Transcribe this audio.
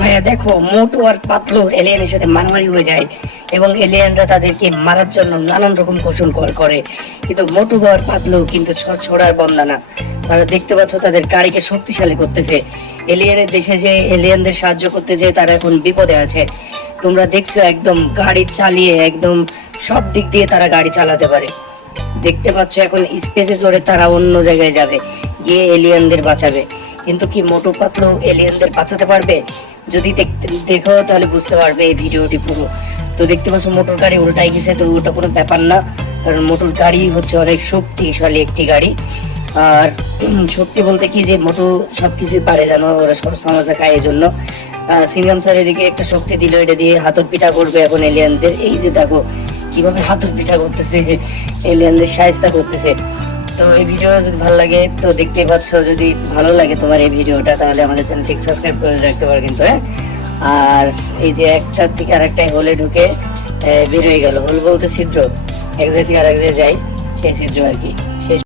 ভাইয়া দেখো, মোটু আর পাতলু এলিয়েনের সাথে মারামারি হয়ে যায় এবং এলিয়েনরা তাদেরকে মারার জন্য নানান রকম কৌশল করে, কিন্তু মোটু আর পাতলু কিন্তু ছড়ার বন্দা না। তারা দেখতে পাচ্ছ তাদের গাড়িকে শক্তিশালী করতেছে। এলিয়েনের দেশে যে এলিয়েনদের সাহায্য করতে যে তারা এখন বিপদে আছে। তোমরা দেখছো একদম গাড়ি চালিয়ে একদম সব দিক দিয়ে তারা গাড়ি চালাতে পারে। দেখতে পাচ্ছ এখন স্পেসে চড়ে তারা অন্য জায়গায় যাবে, গিয়ে এলিয়েনদের বাঁচাবে। কিন্তু কি মোটু পাতলু এলিয়েনদের বাঁচাতে পারবে? যদি দেখো তাহলে বুঝতে পারবে এই ভিডিওটি পুরো। তো দেখতে পাচ্ছ মোটর গাড়ি উল্টাই গেছে, তো ওটা কোনো ব্যাপার না, কারণ মোটর গাড়ি হচ্ছে অনেক শক্তিশালী একটি গাড়ি। আর সত্যি বলতে কি যে মোটু সবকিছুই পারে, জানো, ওরা সব সমস্যা খায়। এই জন্য সিঙ্গাম স্যার এদিকে একটা শক্তি দিল, এটা দিয়ে হাতর পিঠা করবে এখন এলিয়েনদের। এই যে দেখো কিভাবে হাতর পিঠা করতেছে, এলিয়েনদের সাহায্য করতেছে। তো এই ভিডিওটা যদি ভালো লাগে তো দেখতেই পাচ্ছ, যদি ভালো লাগে তোমার এই ভিডিওটা তাহলে আমাদের চ্যানেলটি সাবস্ক্রাইব করে রাখতে পারো কিন্তু, হ্যাঁ। আর এই যে একটার থেকে আরেকটাই হোলে ঢুকে বের হয়ে গেল, হোল বলতে ছিদ্র, এক জায়গা থেকে আরেক জায়গায় যাই, সেই ছিদ্র আর কি। শেষ